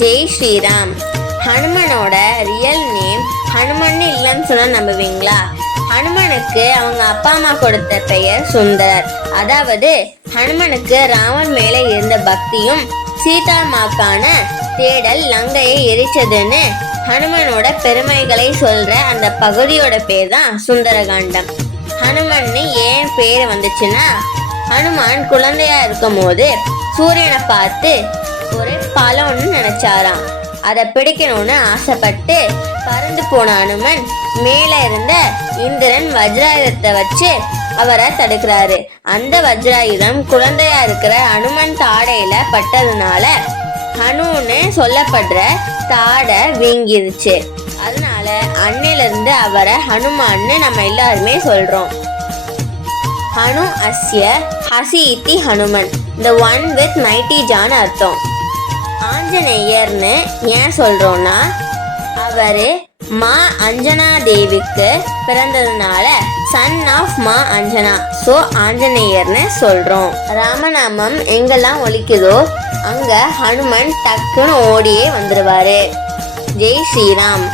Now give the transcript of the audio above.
Jai Sriram. ஹனுமனோட real name Hanuman இல்லைன்னு சொன்னா நம்புவீங்களா? ஹனுமனுக்கு அவங்க அப்பா அம்மா கொடுத்த பெயர் சுந்தர். அதாவது ஹனுமனுக்கு ராமன் மேலே இருந்த பக்தியும் சீதாமாக்கான தேடல் லங்கையை எரிச்சதுன்னு ஹனுமனோட பெருமைகளை சொல்ற அந்த பகுதியோட பேர் தான் சுந்தரகாண்டம். ஹனுமன்னு ஏன் பேர் வந்துச்சுன்னா, ஹனுமான் குழந்தையா இருக்கும் போது சூரியனை பார்த்து ஒரு பழம்னு நினைச்சாராம். அதை பிடிக்கணும்னு ஆசைப்பட்டு பறந்து போன ஹனுமன் மேல இருந்த இந்திரன் வஜ்ராயுதத்தை வச்சு அவரை தடுக்கிறாரு. அந்த வஜ்ராயுதம் குழந்தையா இருக்கிற ஹனுமன் தாடையில பட்டதுனால ஹனுன்னு சொல்லப்படுற தாடை வீங்கிருச்சு. அதனால அன்னிலிருந்து அவரை ஹனுமான்னு நம்ம எல்லாருமே சொல்றோம். ஹனு அஸ்ய ஹசிஇதி Hanuman, the one with mighty ஜான்னு அர்த்தம். ஆஞ்சநேயர்னு ஏன் சொல்றோம்னா, அவரு மா அஞ்சனா தேவிக்கு பிறந்ததுனால சன் ஆஃப் மா அஞ்சனா, ஸோ ஆஞ்சநேயர்னு சொல்றோம். ராமநாமம் எங்கெல்லாம் ஒலிக்குதோ அங்க ஹனுமன் டக்குன்னு ஓடியே வந்துருவாரு. ஜெய் ஸ்ரீராம்.